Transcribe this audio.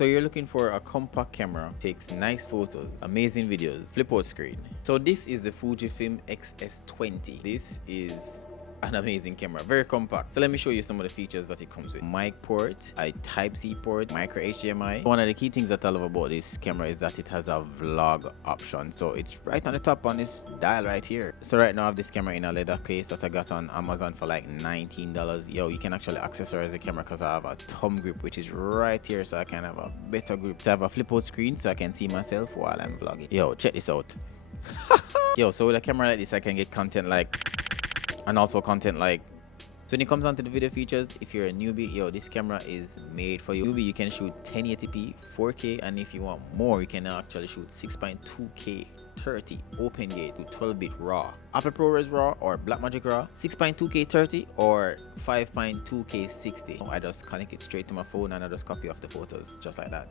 So you're looking for a compact camera, takes nice photos, amazing videos, flip out screen. So this is the Fujifilm X-S20. This is an amazing camera, very compact. So let me show you some of the features that it comes with. Mic port, a Type-C port, micro HDMI. One of the key things that I love about this camera is that it has a vlog option. So it's right on the top on this dial right here. So right now I have this camera in a leather case that I got on Amazon for like $19. Yo, you can actually accessorize the camera because I have a thumb grip which is right here, so I can have a better grip. So I have a flip out screen so I can see myself while I'm vlogging. Yo, check this out. Yo, so with a camera like this I can get content like, and also content like, so when it comes down to the video features, if you're a newbie, yo, this camera is made for you. Newbie, you can shoot 1080p 4K, and if you want more you can actually shoot 6.2K 30 open gate to 12-bit raw, Apple ProRes raw or Blackmagic raw, 6.2K 30 or 5.2K 60. I just connect it straight to my phone and I just copy off the photos just like that.